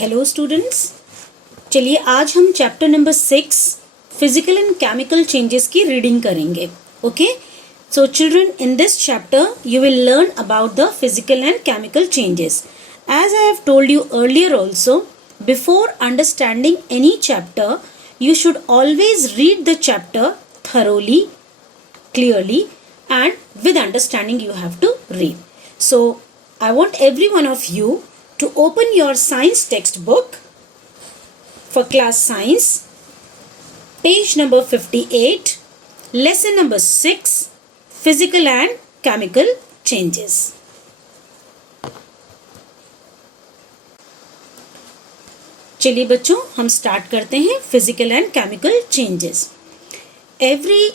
Hello students, चलिए आज हम chapter number 6 physical and chemical changes की रीडिंग करेंगे. Okay, so children, in this chapter you will learn about the physical and chemical changes. As I have told you earlier also, before understanding any chapter, you should always read the chapter thoroughly, clearly, and with understanding you have to read. So I want every one of you to open your science textbook for class science, page number 58, lesson number 6, physical and chemical changes. चलिए बच्चों, हम start करते हैं physical and chemical changes. Every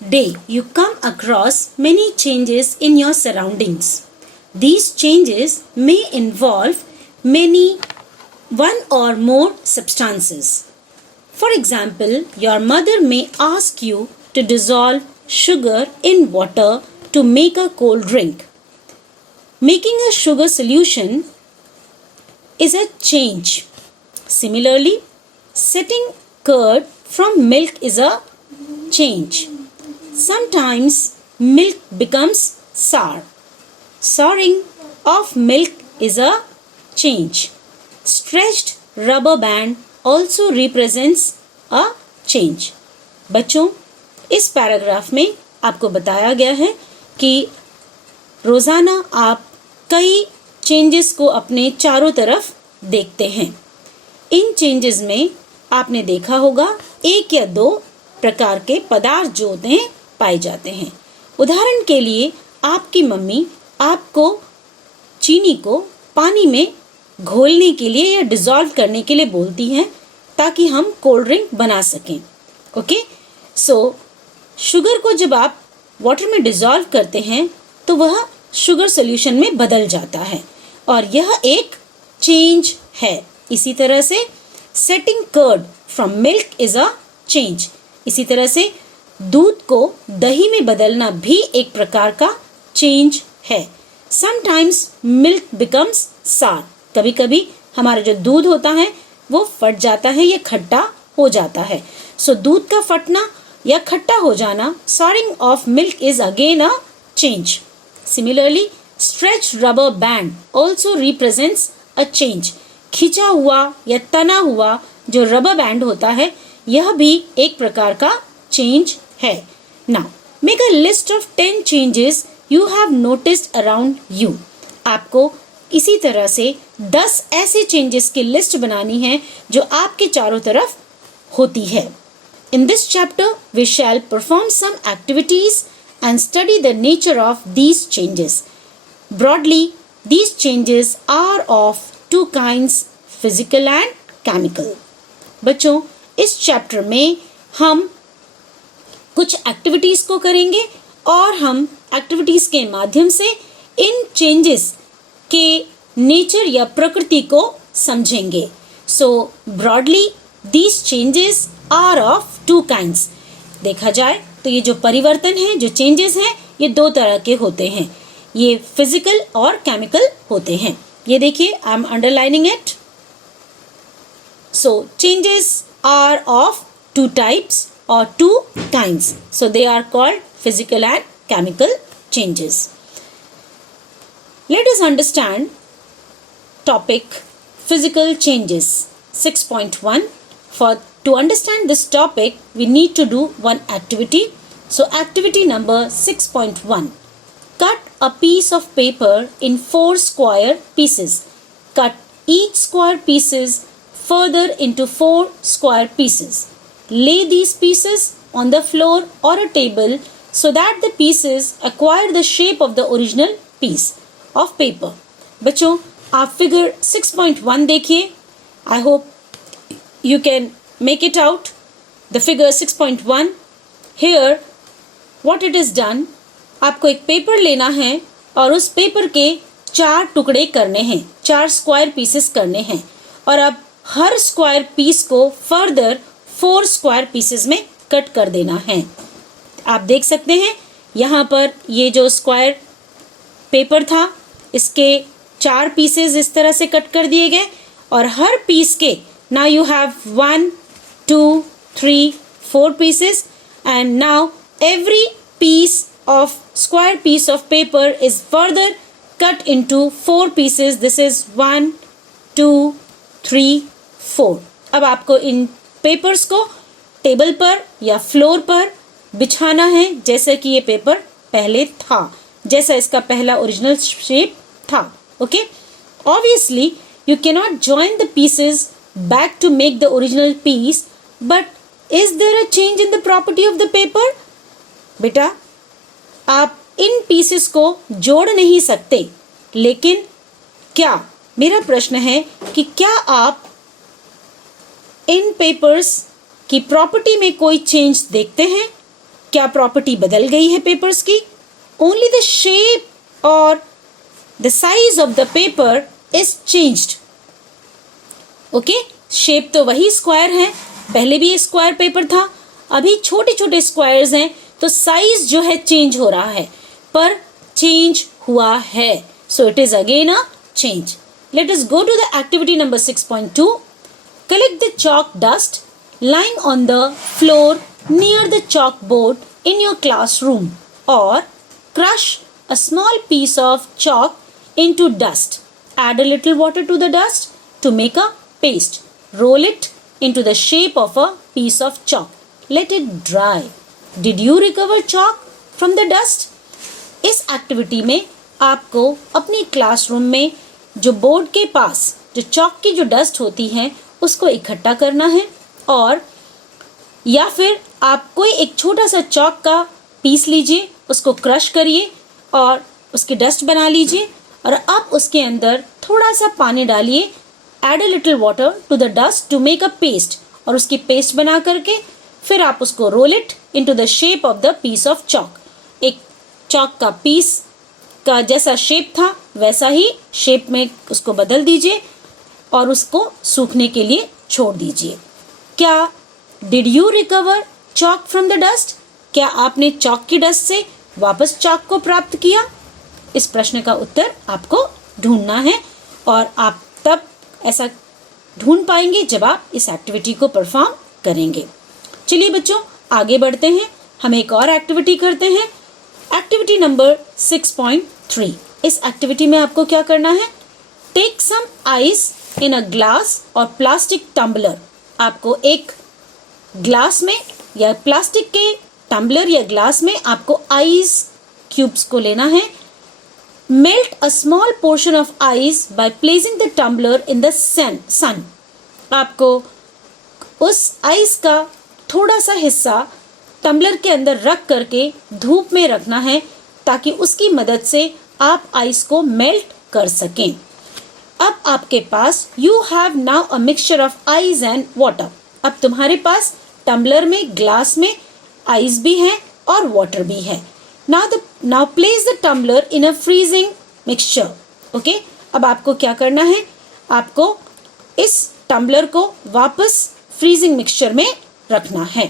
day you come across many changes in your surroundings. These changes may involve one or more substances. For example, your mother may ask you to dissolve sugar in water to make a cold drink. Making a sugar solution is a change. Similarly, setting curd from milk is a change. Sometimes milk becomes sour. Souring of milk is a change. Stretched rubber band also represents a change. बच्चों, इस paragraph में आपको बताया गया है कि रोज़ाना आप कई चेंजेस को अपने चारों तरफ देखते हैं. इन चेंजेस में आपने देखा होगा एक या दो प्रकार के पदार्थ जो होते हैं पाए जाते हैं. उदाहरण के लिए आपकी मम्मी आपको चीनी को पानी में घोलने के लिए या डिज़ोल्व करने के लिए बोलती हैं ताकि हम कोल्ड ड्रिंक बना सकें. ओके, सो शुगर को जब आप वाटर में डिज़ोल्व करते हैं तो वह शुगर सॉल्यूशन में बदल जाता है और यह एक चेंज है. इसी तरह से setting curd from milk is a change. इसी तरह से दूध को दही में बदलना भी एक प्रकार का चेंज है. समटाइम्स मिल्क बिकम्स सार. कभी कभी हमारा जो दूध होता है वो फट जाता है या खट्टा हो जाता है. सो दूध का फटना या खट्टा हो जाना, souring of milk is again a change. Similarly, stretched rubber band also represents a change. खिंचा हुआ या तना हुआ जो रबर बैंड होता है यह भी एक प्रकार का चेंज है. Now, make a list of 10 changes you have noticed around you. आपको इसी तरह से 10 ऐसे चेंजेस की लिस्ट बनानी है जो आपके चारों तरफ होती है. In this chapter, we shall perform some activities and study the nature of these changes. Broadly, these changes are of two kinds, physical and chemical. बच्चों, इस चैप्टर में हम कुछ एक्टिविटीज को करेंगे और हम एक्टिविटीज के माध्यम से इन चेंजेस के नेचर या प्रकृति को समझेंगे. So broadly these changes are of two kinds. देखा जाए तो ये जो परिवर्तन है, जो चेंजेस हैं, ये दो तरह के होते हैं. ये फिजिकल और केमिकल होते हैं. ये देखिए, I am underlining it. So changes are of two types or two kinds. So they are called physical and chemical changes. Let us understand topic physical changes 6.1. To understand this topic, we need to do one activity. So activity number 6.1. Cut a piece of paper in 4 square pieces. Cut each square pieces further into 4 square pieces. Lay these pieces on the floor or a table so that the pieces acquire the shape of the original piece of paper. बच्चों, आप figure 6.1 देखिए. आई hope you can make it out. The figure 6.1. Here what it is done, आपको एक paper लेना है और उस paper के 4 टुकड़े करने हैं, 4 स्क्वायर पीसेस करने हैं और अब हर स्क्वायर पीस को फर्दर 4 स्क्वायर पीसेस में कट कर देना है. आप देख सकते हैं यहाँ पर ये जो स्क्वायर पेपर था इसके 4 पीसेस इस तरह से कट कर दिए गए और हर पीस के now you have 1 2 3 4 pieces and now every piece of square piece of paper is further cut into 4 pieces. This is 1 2 3 4. अब आपको इन पेपर्स को टेबल पर या फ्लोर पर बिछाना है जैसा कि ये पेपर पहले था, जैसा इसका पहला ओरिजिनल शेप था. Okay, obviously you cannot join the pieces back to make the original piece, but is there a change in the property of the paper? बेटा, आप इन पीसेस को जोड़ नहीं सकते, लेकिन क्या, मेरा प्रश्न है कि क्या आप इन पेपर्स की प्रॉपर्टी में कोई चेंज देखते हैं? क्या प्रॉपर्टी बदल गई है पेपर्स की? Only the shape or the size of the paper is changed. Okay, shape तो वही स्क्वायर है, पहले भी स्क्वायर पेपर था, अभी छोटे छोटे स्क्वायर्स हैं, तो साइज जो है चेंज हो रहा है, पर चेंज हुआ है. So it is again a change. Let us go to the activity number 6.2. Collect the chalk dust lying on the floor near the chalkboard in your classroom, or crush a small piece of chalk into dust. Add a little water to the dust to make a paste. Roll it into the shape of a piece of chalk. Let it dry. Did you recover chalk from the dust? इस activity में आपको अपनी classroom में जो board के पास जो chalk की जो डस्ट होती है उसको इकट्ठा करना है, और या फिर आप कोई एक छोटा सा चॉक का पीस लीजिए, उसको क्रश करिए और उसकी डस्ट बना लीजिए, और अब उसके अंदर थोड़ा सा पानी डालिए. Add a little water to the dust to make a paste, और उसकी पेस्ट बना करके फिर आप उसको roll it into the shape of the piece of chalk. एक चॉक का पीस का जैसा शेप था वैसा ही शेप में उसको बदल दीजिए और उसको सूखने के लिए छोड़ दीजिए. क्या did you recover chalk from the dust? क्या आपने चॉक की डस्ट से वापस चॉक को प्राप्त किया? इस प्रश्न का उत्तर आपको ढूंढना है, और आप तब ऐसा ढूंढ पाएंगे जब आप इस एक्टिविटी को परफॉर्म करेंगे. चलिए बच्चों, आगे बढ़ते हैं, हम एक और एक्टिविटी करते हैं. Activity number 6.3. इस एक्टिविटी में आपको क्या करना है? Take some ice in a glass और प्लास्टिक टम्बलर. आपको एक ग्लास में या प्लास्टिक के टम्बलर या ग्लास में आपको आइस क्यूब्स को लेना है. Melt a small portion of ice by placing the tumbler in the sun. आपको उस आइस का थोड़ा सा हिस्सा टम्बलर के अंदर रख करके धूप में रखना है, ताकि उसकी मदद से आप आइस को मेल्ट कर सकें. अब आपके पास you have now a mixture of ice and water. अब तुम्हारे पास टम्बलर में, ग्लास में आइस भी है और वाटर भी है. Now place the tumbler in a freezing mixture. Okay? अब आपको क्या करना है? आपको इस टम्बलर को वापस फ्रीजिंग मिक्सचर में रखना है.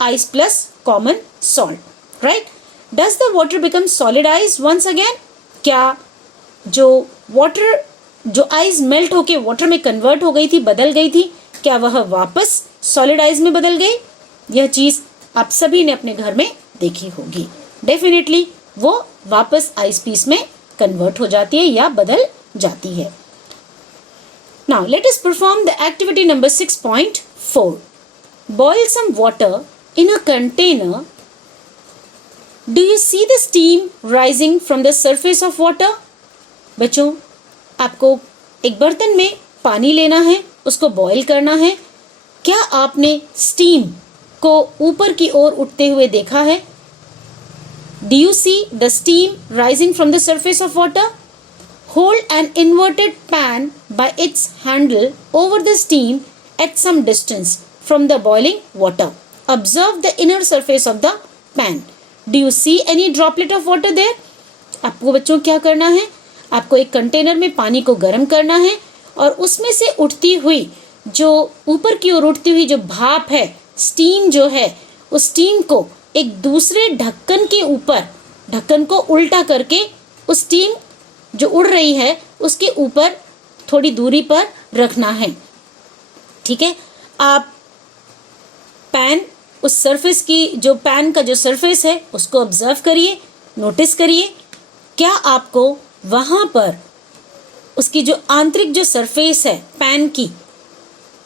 Ice plus common salt. Right? Does the water become solid ice once again? क्या जो आइस मेल्ट होके वाटर में कन्वर्ट हो गई थी, बदल गई थी, क्या वह वापस सॉलिड आइस में बदल गई? यह चीज आप सभी ने अपने घर में देखी होगी. डेफिनेटली वो वापस आइस पीस में कन्वर्ट हो जाती है या बदल जाती है. Now let us perform the activity number 6.4. Boil some water in a container. Do you see the steam rising from the surface of water? बच्चों, आपको एक बर्तन में पानी लेना है, उसको बॉयल करना है. क्या आपने स्टीम को ऊपर की ओर उठते हुए देखा है? Do you see the steam rising from the surface of water? Hold an inverted pan by its handle over the steam at some distance from the boiling water. Observe the inner surface of the pan. Do you see any droplet of water there? आपको बच्चों क्या करना है? आपको एक container में पानी को गर्म करना है और उसमें से उठती हुई जो ऊपर की ओर उठती हुई जो भाप है, स्टीम जो है, उस स्टीम को एक दूसरे ढक्कन के ऊपर, ढक्कन को उल्टा करके उस स्टीम जो उड़ रही है उसके ऊपर थोड़ी दूरी पर रखना है। ठीक है, आप पैन उस सरफेस की, जो पैन का जो सरफेस है उसको ऑब्जर्व करिए, नोटिस करिए, क्या आपको वहाँ पर उसकी जो आंतरिक जो सरफेस है पैन की,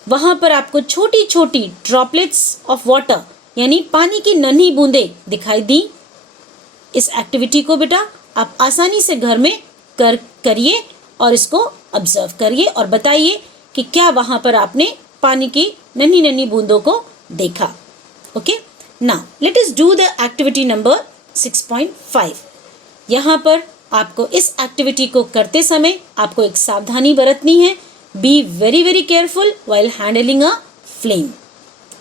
वहाँ पर आपको छोटी छोटी ड्रॉपलेट्स ऑफ वाटर यानी पानी की नन्ही बूंदें दिखाई दी। इस एक्टिविटी को बेटा आप आसानी से घर में करिए और इसको ऑब्जर्व करिए और बताइए कि क्या वहाँ पर आपने पानी की नन्ही नन्ही बूंदों को देखा। Okay, now let us do the activity number 6.5। यहाँ पर आपको इस एक्टिविटी को करते समय आपको एक सावधानी बरतनी है। Be very very careful while handling a flame.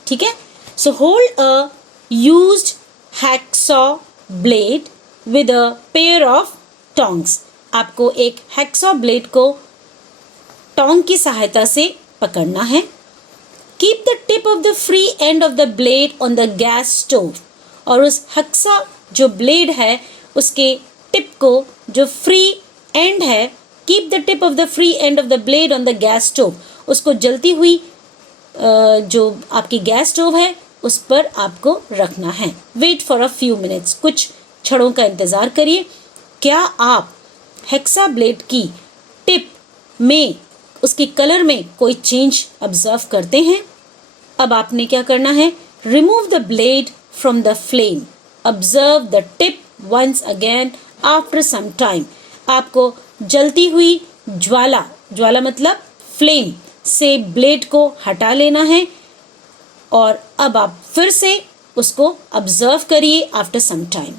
ठीक है, so hold a used hacksaw blade with a pair of tongs. आपको एक हैक्सॉ ब्लेड को टोंग की सहायता से पकड़ना है। Keep the tip of the free end of the blade on the gas stove. और उस हैक्सॉ जो ब्लेड है उसके टिप को, जो फ्री एंड है, keep the tip of the free end of the blade on the gas stove, उसको जलती हुई जो आपकी गैस स्टोव है उस पर आपको रखना है। Wait for a few minutes, कुछ क्षणों का इंतजार करिए। क्या आप हेक्सा ब्लेड की टिप में, उसकी कलर में कोई चेंज ऑब्जर्व करते हैं? अब आपने क्या करना है, remove the blade from the flame, observe the tip once again after some time. आपको जलती हुई ज्वाला, ज्वाला मतलब फ्लेम से ब्लेड को हटा लेना है और अब आप फिर से उसको ऑब्जर्व करिए after some time.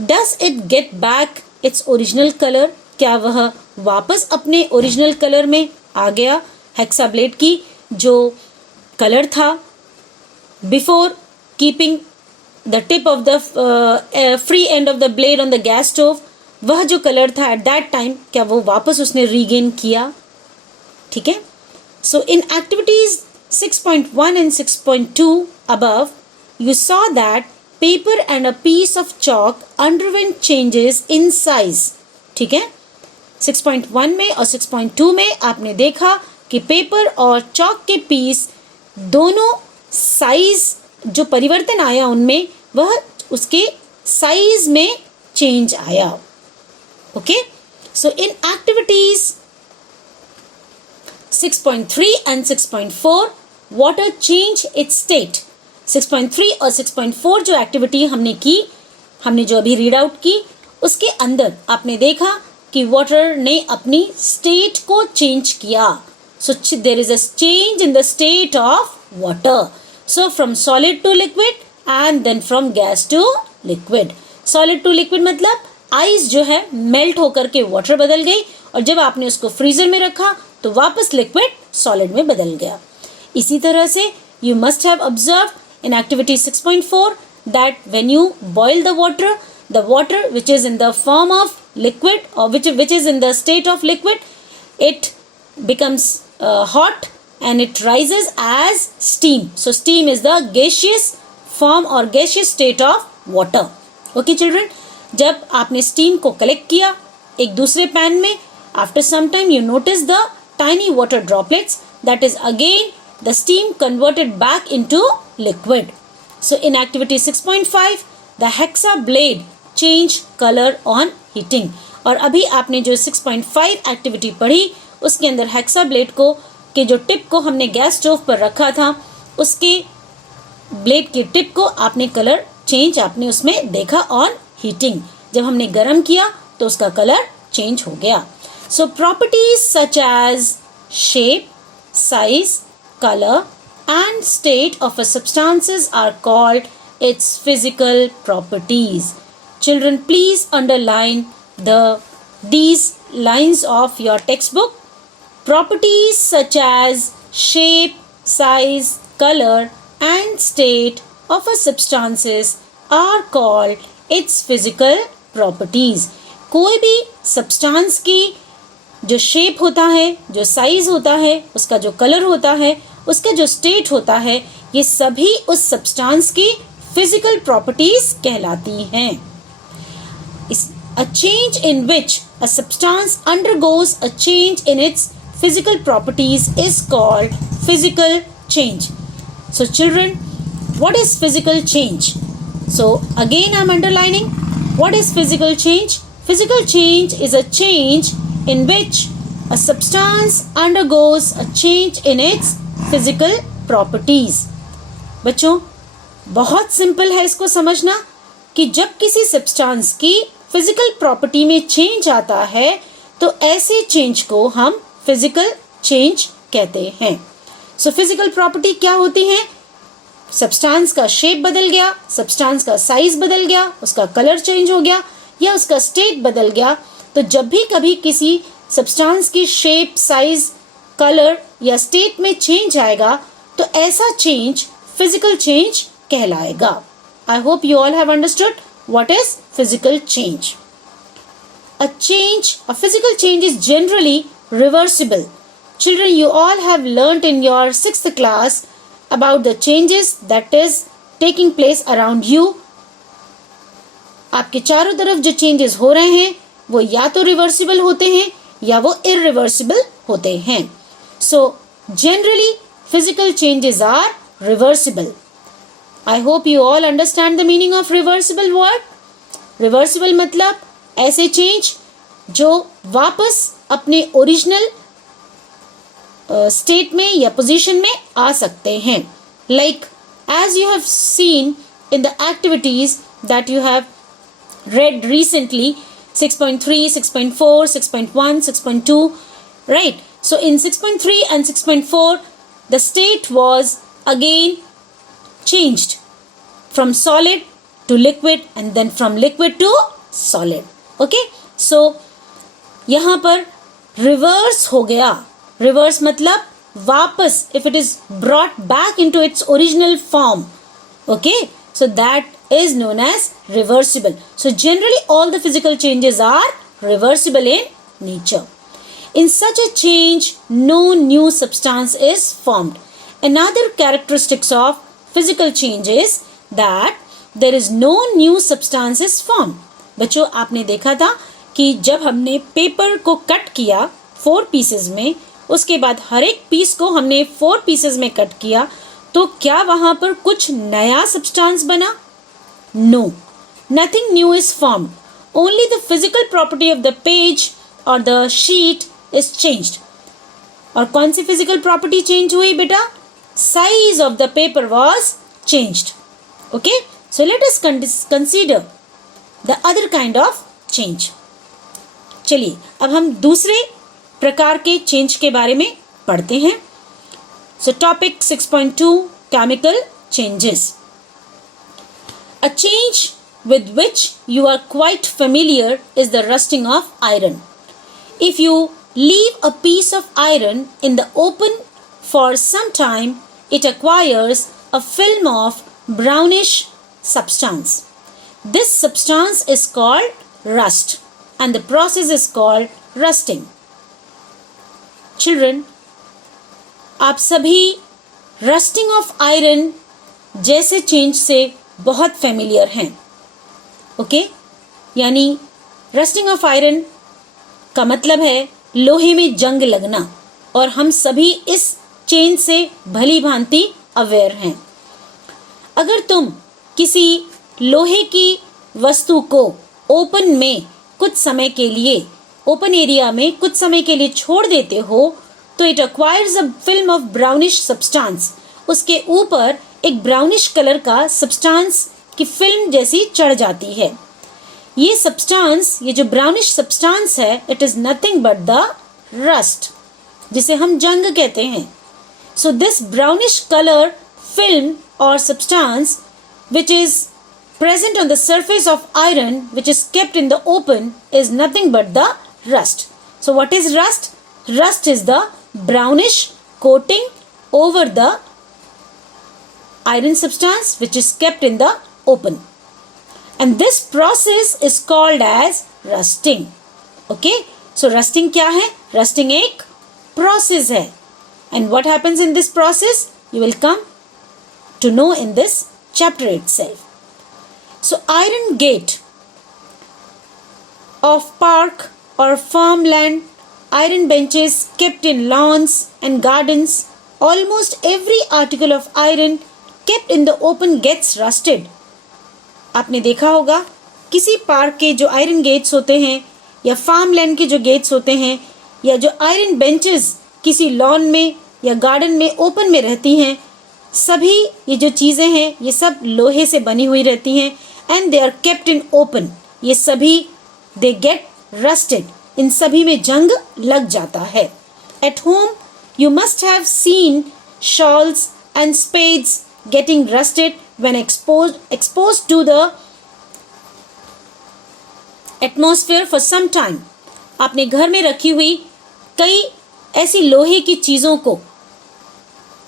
Does it get back its original colour? क्या वह वापस अपने ओरिजिनल कलर में आ गया? हेक्सा ब्लेड की जो कलर था before keeping the tip of the free end of the blade on the gas stove, वह जो कलर था एट दैट टाइम, क्या वो वापस उसने रीगेन किया? ठीक है, so in activities 6.1 and 6.2 above, you saw that paper and a piece of chalk underwent changes in size. ठीक है, 6.1 में और 6.2 में आपने देखा कि पेपर और चॉक के पीस दोनों साइज जो परिवर्तन आया उनमें, वह उसके साइज में चेंज आया। Okay, so in activities 6.3 and 6.4 water change it's state. 6.3 और 6.4 जो एक्टिविटी हमने की, हमने जो अभी रीड आउट की, उसके अंदर आपने देखा कि वाटर ने अपनी स्टेट को चेंज किया। So there is a change in the state of water. So from solid to liquid and then from gas to liquid. Solid to liquid मतलब आइस जो है मेल्ट होकर के वाटर बदल गई और जब आपने उसको फ्रीजर में रखा तो वापस लिक्विड सॉलिड में बदल गया। इसी तरह से you must have observed in activity 6.4 that when you boil the water which is in the form of liquid or which is in the state of liquid, it becomes hot and it rises as steam. So steam is the gaseous form or gaseous state of water. Okay children, जब आपने steam को collect किया एक दूसरे pan में, after some time you notice the tiny water droplets, that is again the steam converted back into liquid. So in activity 6.5 the hexa blade change color on heating. और अभी आपने जो 6.5 activity पढ़ी उसके अंदर हेक्सा ब्लेड को के जो टिप को हमने गैस स्टोव पर रखा था, उसके ब्लेड की टिप को आपने कलर चेंज आपने उसमें देखा ऑन हीटिंग। जब हमने गर्म किया तो उसका कलर चेंज हो गया। So properties such as shape, size, color and state of a substances are called its physical properties. Children, please underline these lines of your textbook. Properties such as shape, size, color and state of a substances are called its physical properties. कोई भी substance की जो shape होता है, जो size होता है, उसका जो कलर होता है, उसका जो स्टेट होता है, ये सभी उस सब्सटेंस की फिजिकल प्रॉपर्टीज कहलाती हैं। A change in which a substance undergoes a change in its physical properties is called physical change. So children, what is physical change? So again I'm underlining, what is physical change? Physical change is a change in which a substance undergoes a change in its physical properties. बच्चों, बहुत simple है इसको समझना कि जब किसी substance की physical property में चेंज आता है तो ऐसे चेंज को हम फिजिकल चेंज कहते हैं. सो फिजिकल प्रॉपर्टी क्या होती है? सब्सटेंस का शेप बदल गया, सब्सटेंस का साइज बदल गया, उसका कलर चेंज हो गया या उसका स्टेट बदल गया. तो जब भी कभी किसी सब्सटेंस की शेप, साइज, कलर या स्टेट में चेंज आएगा तो ऐसा चेंज फिजिकल चेंज कहलाएगा. आई hope you all have understood what is physical change. A change, a physical change is generally reversible. Children, you all have learnt in your 6th class about the changes that is taking place around you. आपके चारों तरफ जो changes हो रहे हैं वो या तो रिवर्सिबल होते हैं या वो इरिवर्सिबल होते हैं. So generally physical changes are reversible. I hope you all understand the meaning of reversible word. Reversible मतलब ऐसे चेंज जो वापस अपने ओरिजिनल स्टेट में या पोजीशन में आ सकते हैं. Like as you have seen in the activities that you have read recently, 6.3, 6.4, 6.1, 6.2, right? So in 6.3 and 6.4, the state was again changed from solid to liquid and then from liquid to solid. Okay? So यहाँ पर reverse हो गया. Reverse मतलब वापस, if it is brought back into its original form. Okay? So that is known as reversible. So generally all the physical changes are reversible in nature. In such a change, no new substance is formed. Another characteristics of physical change is that there is no new substance is formed. बच्चों, आपने देखा था कि जब हमने paper को cut किया 4 pieces में, उसके बाद हर एक पीस को हमने 4 पीसेस में कट किया, तो क्या वहां पर कुछ नया सब्सटेंस बना? No, nothing new is formed. Only the physical property of the page or the sheet is changed. और कौन सी physical property change हुई बेटा? Size of the paper was changed. Okay? So let us consider the other kind of change. चलिए अब हम दूसरे प्रकार के चेंज के बारे में पढ़ते हैं. So topic 6.2 chemical changes. A change with which you are quite familiar is the rusting of iron. If you leave a piece of iron in the open for some time, it acquires a film of brownish substance. This substance is called rust and the process is called rusting. Children, आप सभी rusting of iron जैसे change से बहुत familiar हैं. Okay? यानी rusting of iron का मतलब है लोहे में जंग लगना, और हम सभी इस चेंज से भली भांति अवेयर हैं. अगर तुम किसी लोहे की वस्तु को ओपन में कुछ समय के लिए, ओपन एरिया में कुछ समय के लिए छोड़ देते हो तो it acquires a film of brownish substance. उसके ऊपर एक ब्राउनिश कलर का सब्सटेंस की फिल्म जैसी चढ़ जाती है. ये सब्सटेंस, ये जो ब्राउनिश सब्सटेंस है, it is nothing but the rust, जिसे हम जंग कहते हैं. So this brownish colour film और substance which is present on the surface of iron which is kept in the open is nothing but the rust. So what is rust? Rust is the brownish coating over the iron substance which is kept in the open, and this process is called as rusting. Okay, so rusting क्या है? Rusting एक process है, and what happens in this process you will come to know in this chapter itself. So iron gate of park or farmland iron benches kept in lawns and gardens. Almost every article of iron kept in the open gets rusted. आपने देखा होगा किसी park के जो iron gets होते हैं या farm land के जो गेट्स होते हैं या जो आयरन बेंचेस किसी लॉन में या गार्डन में ओपन में रहती हैं, सभी ये जो चीज़ें हैं ये सब लोहे से बनी हुई रहती हैं and they are kept in open. ये सभी दे गेट रस्टेड. इन सभी में जंग लग जाता है. At home you must have seen shawls and spades getting rusted when exposed to the atmosphere for some time. आपने घर में रखी हुई कई ऐसी लोहे की चीज़ों को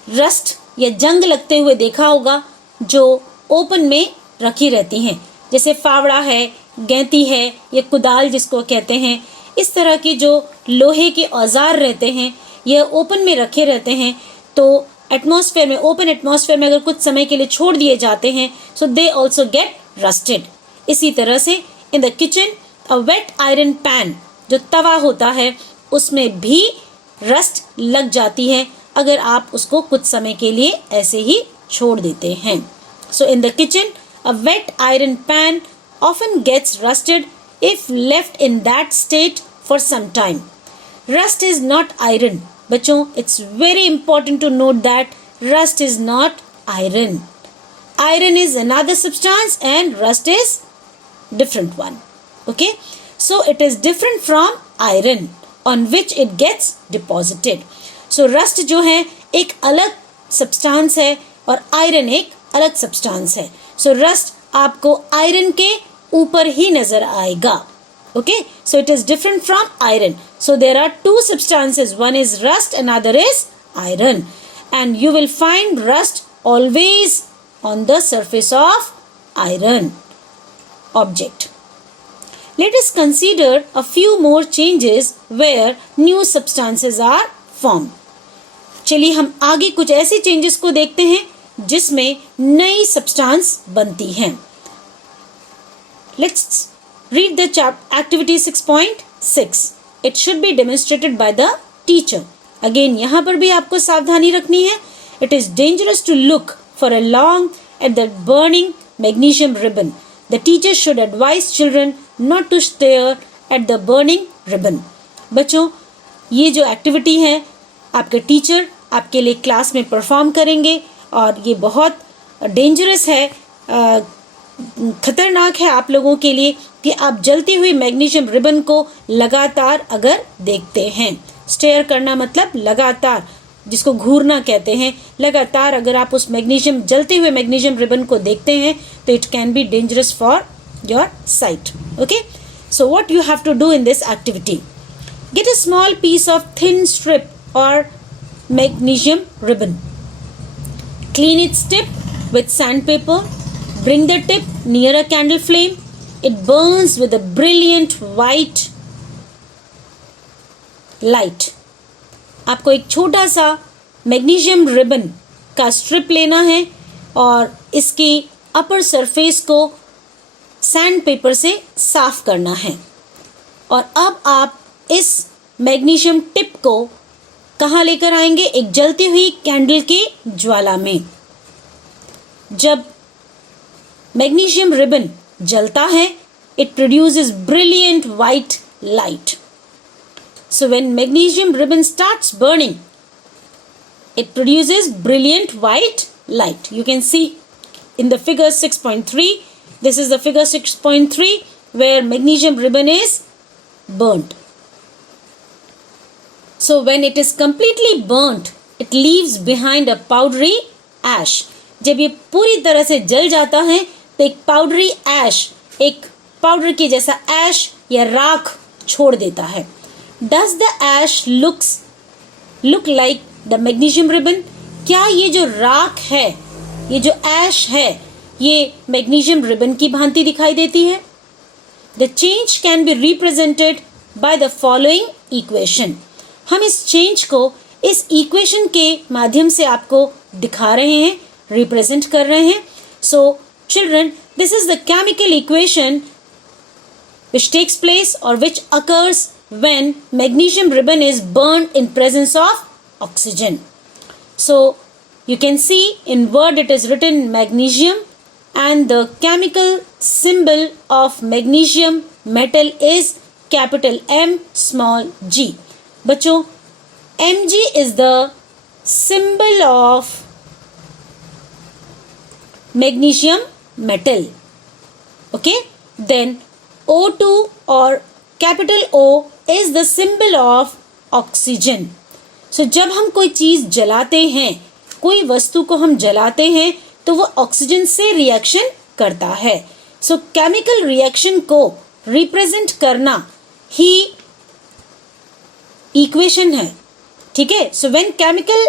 रस्ट या जंग लगते हुए देखा होगा जो ओपन में रखी रहती हैं, जैसे फावड़ा है, गैंती है या कुदाल जिसको कहते हैं. इस तरह के जो लोहे के औजार रहते हैं यह ओपन में रखे रहते हैं, तो एटमॉस्फेयर में, ओपन एटमॉस्फेयर में अगर कुछ समय के लिए छोड़ दिए जाते हैं so they also get rusted. इसी तरह से in the kitchen a wet iron pan, जो तवा होता है उसमें भी रस्ट लग जाती है अगर आप उसको कुछ समय के लिए ऐसे ही छोड़ देते हैं. So in the kitchen a wet iron pan often gets rusted if left in that state for some time. Rust is not iron. बच्चों, it's very important to note that rust is not iron. Iron is another substance and rust is different one. Okay? So it is different from iron on which it gets deposited. So rust जो है एक अलग substance है और iron एक अलग substance है. So rust आपको iron के ऊपर ही नजर आएगा. Okay, so it is different from iron. So there are two substances. One is rust, another is iron, and you will find rust always on the surface of iron object. Let us consider a few more changes where new substances are formed. चलिए हम आगे कुछ ऐसे changes को देखते हैं जिसमें नई substance बनती हैं. Let's read the activity 6.6. It should be demonstrated by the teacher. Again, यहाँ पर भी आपको सावधानी रखनी है. It is dangerous to look for a long at the burning magnesium ribbon. The teacher should advise children not to stare at the burning ribbon. बच्चों, ये जो एक्टिविटी है आपके टीचर आपके लिए क्लास में परफॉर्म करेंगे और ये बहुत डेंजरस है, खतरनाक है आप लोगों के लिए कि आप जलती हुई मैग्नीशियम रिबन को लगातार अगर देखते हैं. स्टेयर करना मतलब लगातार, जिसको घूरना कहते हैं. लगातार अगर आप उस मैग्नीशियम, जलते हुए मैग्नीशियम रिबन को देखते हैं तो it can be dangerous for your sight. Okay, so what you have to do in this activity, get a small piece of thin strip or magnesium ribbon, clean its tip with sandpaper, bring the tip near a candle flame. It burns with a brilliant white light. आपको एक छोटा सा magnesium ribbon का strip लेना है और इसकी upper surface को सैंड पेपर से साफ करना है. और अब आप इस मैग्नीशियम टिप को कहाँ लेकर आएंगे? एक जलती हुई कैंडल की ज्वाला में. जब मैग्नीशियम रिबन जलता है, it produces brilliant white light. So when magnesium ribbon starts burning, it produces brilliant white light. You can see in the figure 6.3. This is the figure 6.3 where magnesium ribbon is burnt. So when it is completely burnt, it leaves behind a powdery ash. जब ये पूरी तरह से जल जाता है तो एक पाउडरी ऐश, एक पाउडर के जैसा ऐश या राख छोड़ देता है. Does the ash look like the magnesium ribbon? क्या ये जो राख है, ये जो ऐश है, ये मैग्नीशियम रिबन की भांति दिखाई देती है? The change can be represented by the following equation. हम इस चेंज को इस इक्वेशन के माध्यम से आपको दिखा रहे हैं, रिप्रेजेंट कर रहे हैं. सो children, this is the chemical equation which takes place or which occurs when magnesium ribbon is burned in presence of oxygen. So you can see in word it is written magnesium, and the chemical symbol of magnesium metal is capital M small g. बच्चों Mg is the symbol of magnesium metal. Okay, then O2 or capital O is the symbol of oxygen. So जब हम कोई चीज जलाते हैं, कोई वस्तु को हम जलाते हैं तो वो ऑक्सीजन से रिएक्शन करता है. सो केमिकल रिएक्शन को रिप्रेजेंट करना ही इक्वेशन है. ठीक है. सो व्हेन केमिकल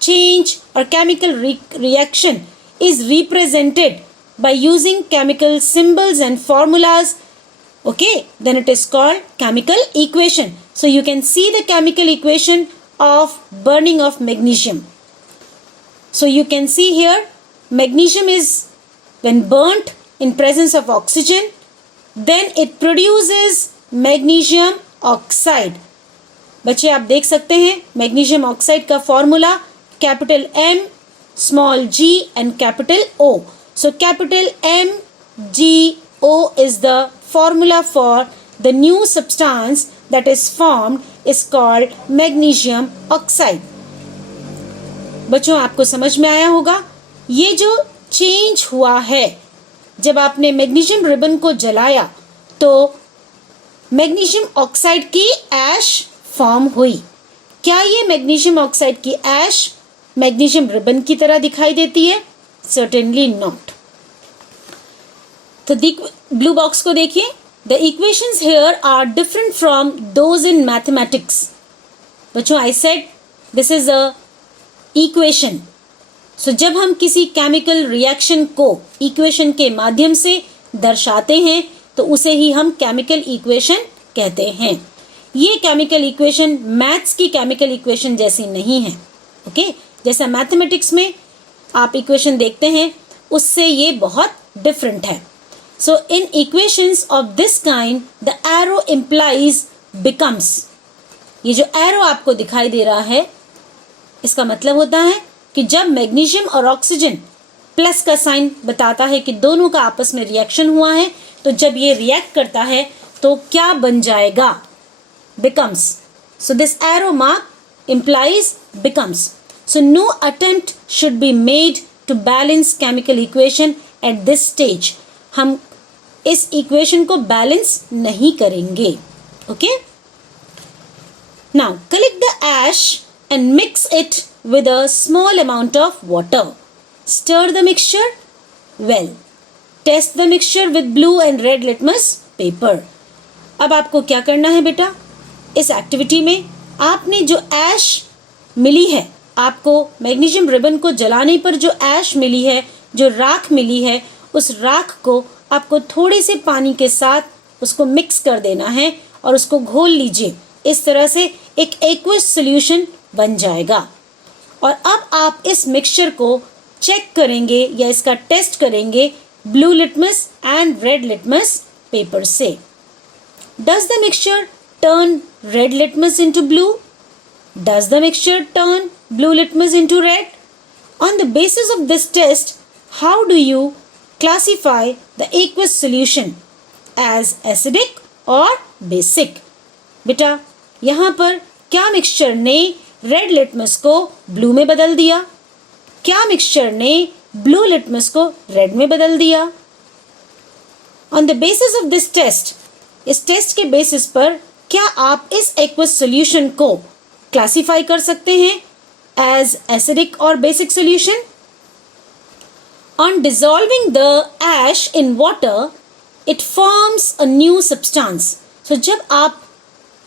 चेंज और chemical reaction is represented by using chemical symbols and formulas, okay, then it is called chemical equation. So you can see the chemical equation of burning of magnesium. So you can see here magnesium is when burnt in presence of oxygen, then it produces magnesium oxide. बच्चे आप देख सकते हैं magnesium oxide का formula capital M small g and capital O. So capital M G O is the formula for the new substance that is formed is called magnesium oxide. बच्चों आपको समझ में आया होगा. ये जो चेंज हुआ है जब आपने मैग्नीशियम रिबन को जलाया तो मैग्नीशियम ऑक्साइड की ऐश फॉर्म हुई. क्या ये मैग्नीशियम ऑक्साइड की ऐश मैग्नीशियम रिबन की तरह दिखाई देती है? Certainly not. तो ब्लू बॉक्स को देखिए. The equations here are different from those in mathematics. बच्चों I said this is a equation. So जब हम किसी केमिकल रिएक्शन को इक्वेशन के माध्यम से दर्शाते हैं तो उसे ही हम केमिकल इक्वेशन कहते हैं. ये केमिकल इक्वेशन मैथ्स की केमिकल इक्वेशन जैसी नहीं है. ओके जैसा मैथमेटिक्स में आप इक्वेशन देखते हैं उससे ये बहुत डिफरेंट है. So in equations of this kind the arrow implies becomes. ये जो एरो आपको दिखाई दे रहा है इसका मतलब होता है कि जब मैग्नीशियम और ऑक्सीजन प्लस का साइन बताता है कि दोनों का आपस में रिएक्शन हुआ है, तो जब ये रिएक्ट करता है तो क्या बन जाएगा? Becomes. So this arrow mark implies becomes. So no attempt should be made to balance chemical equation at this stage. हम इस equation को balance नहीं करेंगे. Okay? Now collect the ash and mix it with a small amount of water. Stir the mixture well. Test the mixture with blue and red litmus paper. अब आपको क्या करना है बेटा? इस एक्टिविटी में आपने जो ऐश मिली है, आपको मैग्नीशियम रिबन को जलाने पर जो ऐश मिली है, जो राख मिली है, उस राख को आपको थोड़े से पानी के साथ उसको मिक्स कर देना है और उसको घोल लीजिए. इस तरह से एक एक्वस सॉल्यूशन बन जाएगा. और अब आप इस मिक्सचर को चेक करेंगे या इसका टेस्ट करेंगे blue litmus and red litmus paper से. Does the mixture turn red litmus into blue? Does the mixture turn blue litmus into red? On the basis of this test, how do you classify the aqueous solution as acidic or basic? बेटा यहाँ पर क्या mixture ने red litmus को blue में बदल दिया? क्या मिक्सचर ने ब्लू लिटमस को रेड में बदल दिया? On the basis of this test, इस टेस्ट के बेसिस पर क्या आप इस aqueous solution को क्लासीफाई कर सकते हैं as acidic or basic solution? On dissolving the ash in water it forms a new substance. So जब आप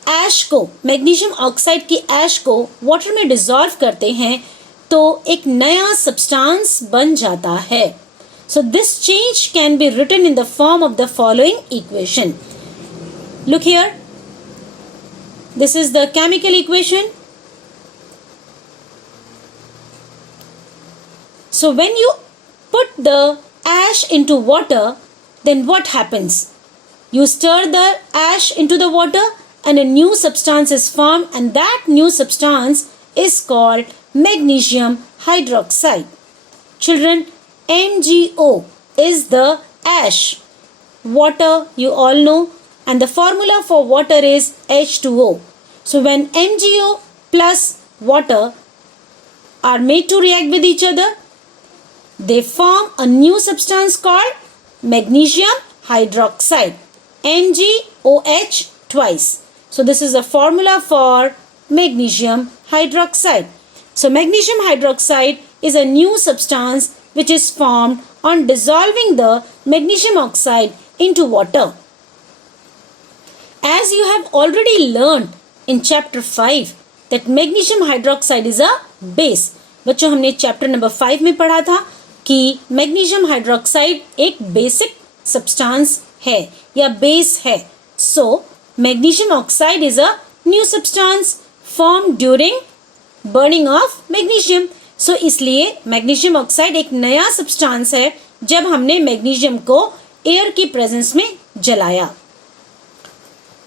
ऐश को, मैग्नीशियम ऑक्साइड की ऐश को वाटर में डिसॉल्व करते हैं तो एक नया सब्सटेंस बन जाता है. So this change can be written in the form of the following equation. Look here. This is the chemical equation. So when you put the ash into water, then what happens? You stir the ash into the water and a new substance is formed, and that new substance is called magnesium hydroxide. Children, MgO is the ash. Water, you all know, and the formula for water is H2O. So when MgO plus water are made to react with each other, they form a new substance called magnesium hydroxide, MgOH twice. So this is a formula for magnesium hydroxide. So magnesium hydroxide is a new substance which is formed on dissolving the magnesium oxide into water. As you have already learned in chapter 5 that magnesium hydroxide is a base. बच्चों हमने chapter number 5 में पढ़ा था कि magnesium hydroxide एक basic substance है या base है. So magnesium oxide is a new substance form during burning of magnesium. So इसलिए मैग्नीशियम ऑक्साइड एक नया सब्सटेंस है जब हमने मैग्नीशियम को एयर की प्रेजेंस में जलाया.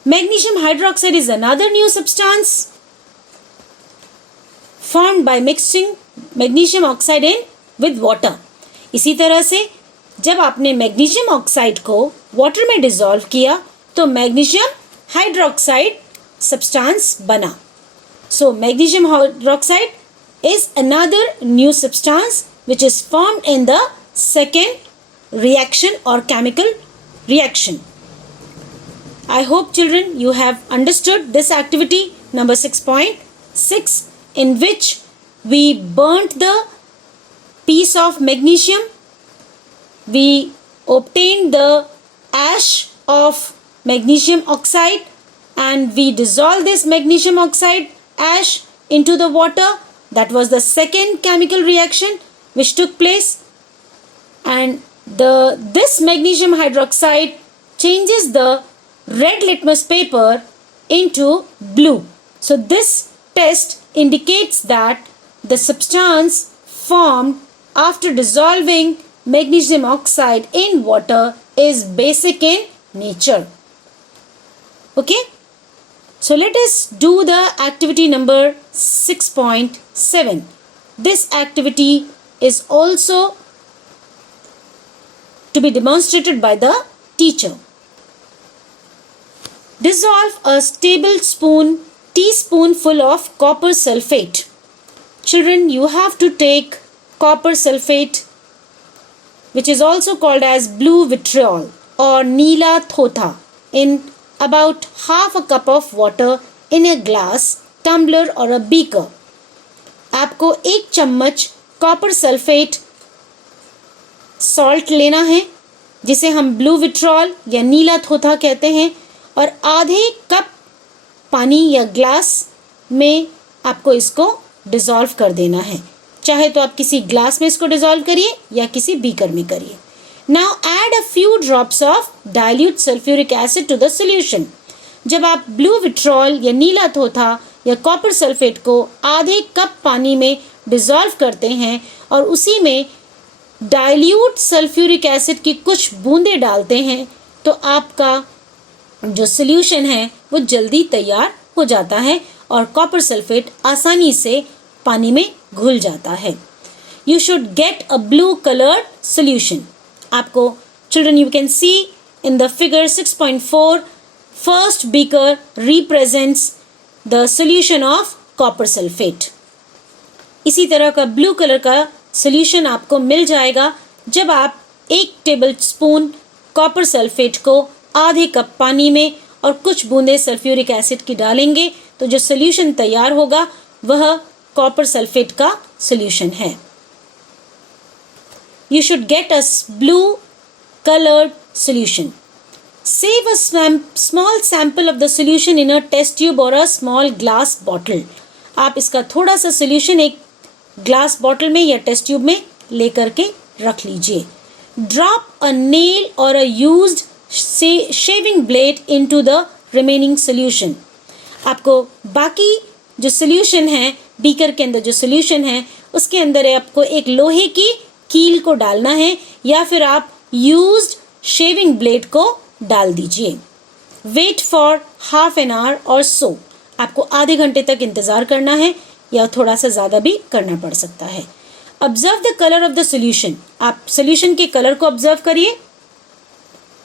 Magnesium hydroxide is another new substance formed by mixing magnesium oxide in with water. इसी तरह से जब आपने मैग्नीशियम ऑक्साइड को वाटर में डिसॉल्व किया तो मैग्नीशियम हाइड्रोक्साइड सब्सटेंस बना. So magnesium hydroxide is another new substance which is formed in the second reaction or chemical reaction. I hope children you have understood this activity number 6.6 in which we burnt the piece of magnesium. We obtained the ash of magnesium oxide and we dissolved this magnesium oxide ash into the water. That was the second chemical reaction which took place, and this magnesium hydroxide changes the red litmus paper into blue. So this test indicates that the substance formed after dissolving magnesium oxide in water is basic in nature. Okay? So let us do the activity number 6.7. This activity is also to be demonstrated by the teacher. Dissolve a teaspoonful of copper sulfate. Children, you have to take copper sulfate, which is also called as blue vitriol or neela thotha, in about half a cup of water in a glass, tumbler or a beaker. आपको 1 चम्मच copper sulphate salt लेना है जिसे हम blue vitriol या नीला थोथा कहते हैं, और आधे कप पानी या ग्लास में आपको इसको डिसॉल्व कर देना है. चाहे तो आप किसी ग्लास में इसको डिसॉल्व करिए या किसी बीकर में करिए. Now add a few drops of dilute sulphuric acid to the solution. जब आप ब्लू विट्रॉल या नीला थोथा या कॉपर सल्फेट को आधे कप पानी में डिसॉल्व करते हैं और उसी में डाइल्यूट सल्फ्यूरिक एसिड की कुछ बूंदें डालते हैं तो आपका जो सॉल्यूशन है वो जल्दी तैयार हो जाता है और कॉपर सल्फेट आसानी से पानी में घुल जाता है. You should get a blue coloured solution. आपको children you can see in the figure 6.4 first beaker represents the solution of copper sulphate. इसी तरह का ब्लू कलर का सॉल्यूशन आपको मिल जाएगा जब आप 1 टेबल स्पून कॉपर सल्फेट को आधे कप पानी में और कुछ बूंदे सल्फ्यूरिक एसिड की डालेंगे तो जो सॉल्यूशन तैयार होगा वह कॉपर सल्फेट का सॉल्यूशन है. You should get a blue coloured solution. Save a small sample of the solution in a test tube or a small glass bottle. आप इसका थोड़ा सा solution एक ग्लास बॉटल में या टेस्ट ट्यूब में लेकर के रख लीजिए. Drop a nail or a used shaving blade into the remaining solution. आपको बाकी जो solution है, बीकर के अंदर जो solution है उसके अंदर आपको एक लोहे की कील को डालना है या फिर आप used shaving blade को डाल दीजिए. Wait for half an hour और सो, आपको आधे घंटे तक इंतज़ार करना है या थोड़ा सा ज़्यादा भी करना पड़ सकता है। Observe the colour of the solution, आप सोल्यूशन के कलर को ऑब्जर्व करिए।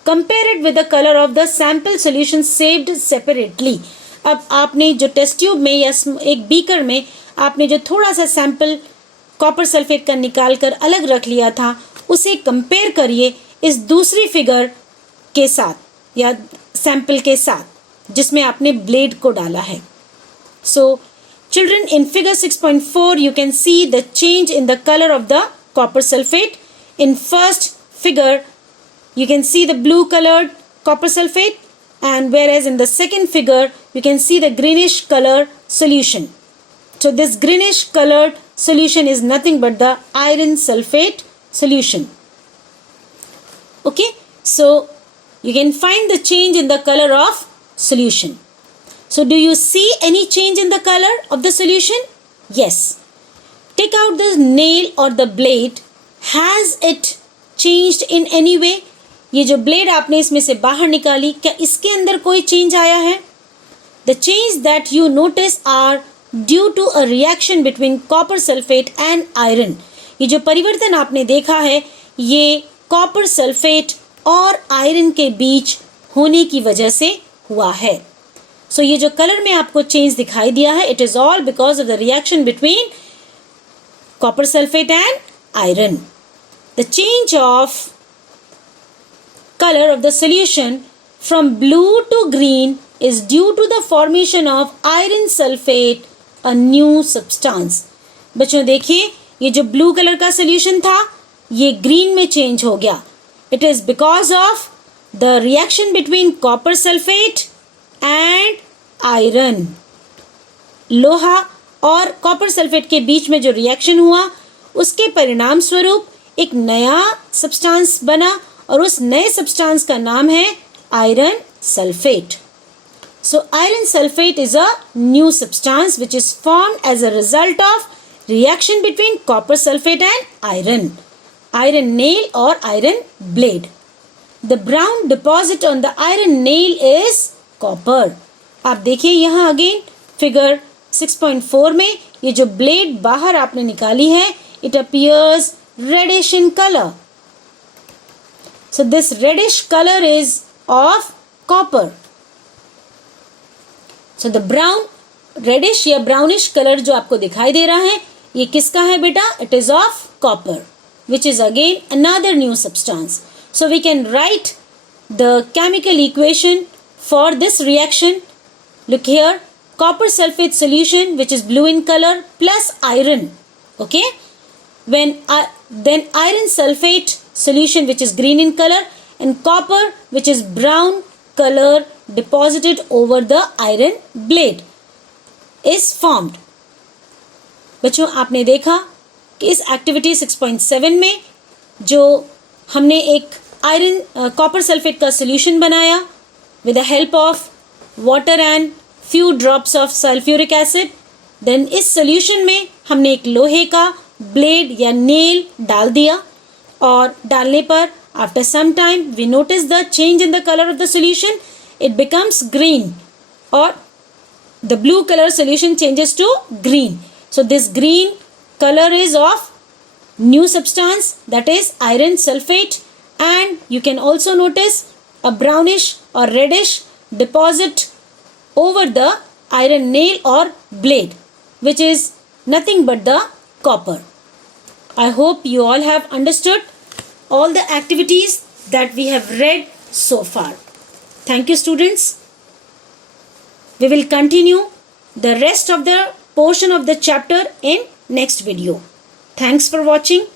Compare it with the colour of the sample solution saved separately. अब आपने जो टेस्ट ट्यूब में या एक बीकर में आपने जो थोड़ा सा सैंपल कॉपर सल्फेट का निकाल कर अलग रख लिया था, उसे कंपेयर करिए इस दूसरी फिगर के साथ या सैंपल के साथ जिसमें आपने ब्लेड को डाला है। So children, in figure 6.4 you can see the change in the color of the copper sulfate. In first figure you can see the blue colored copper sulfate, and whereas in the second figure you can see the greenish color solution. So this greenish colored solution is nothing but the iron sulfate solution. Okay, so you can find the change in the color of solution. So do you see any change in the color of the solution? Yes. Take out the nail or the blade. Has it changed in any way? ये जो blade आपने इसमें से बाहर निकाली, क्या इसके अंदर कोई चेंज आया है? The change that you notice are due to a reaction between copper sulfate and iron. ये जो परिवर्तन आपने देखा है, ये कॉपर सल्फेट और आयरन के बीच होने की वजह से हुआ है। सो ये जो कलर में आपको चेंज दिखाई दिया है, it is all because of the reaction between copper sulphate and iron. The change of color of the solution from blue to green is due to the formation of iron sulfate, a new substance. बच्चों देखिए, ये जो blue colour का solution था ये green में change हो गया। It is because of the reaction between copper sulphate and iron. लोहा और कॉपर सल्फेट के बीच में जो रिएक्शन हुआ उसके परिणाम स्वरूप एक नया सब्सटेंस बना और उस नए सब्सटेंस का नाम है iron sulphate. So iron sulphate is a new substance which is formed as a result of reaction between copper sulphate and iron nail or iron blade. The brown deposit on the iron nail is copper. आप देखिए यहाँ again figure 6.4 में ये जो blade बाहर आपने निकाली है, it appears reddish in colour. So this reddish color is of copper. So the brown, reddish या brownish color जो आपको दिखाई दे रहा है, ये किसका है बेटा? It is of copper, which is again another new substance. So we can write the chemical equation for this reaction. Look here, copper sulfate solution which is blue in color plus iron. Okay, then iron sulfate solution which is green in color and copper which is brown color deposited over the iron blade is formed. बच्चों आपने देखा कि इस activity 6.7 में जो हमने एक iron copper sulphate का सोल्यूशन बनाया with the help of water and few drops of sulfuric acid, then इस सोल्यूशन में हमने एक लोहे का ब्लेड या नेल डाल दिया और डालने पर after some time we notice the change in the colour of the solution, it becomes green और the blue colour solution changes to green. So this green color is of new substance, that is iron sulfate, and you can also notice a brownish or reddish deposit over the iron nail or blade, which is nothing but the copper. I hope you all have understood all the activities that we have read so far. Thank you, students. We will continue the rest of the portion of the chapter in next video. Thanks for watching.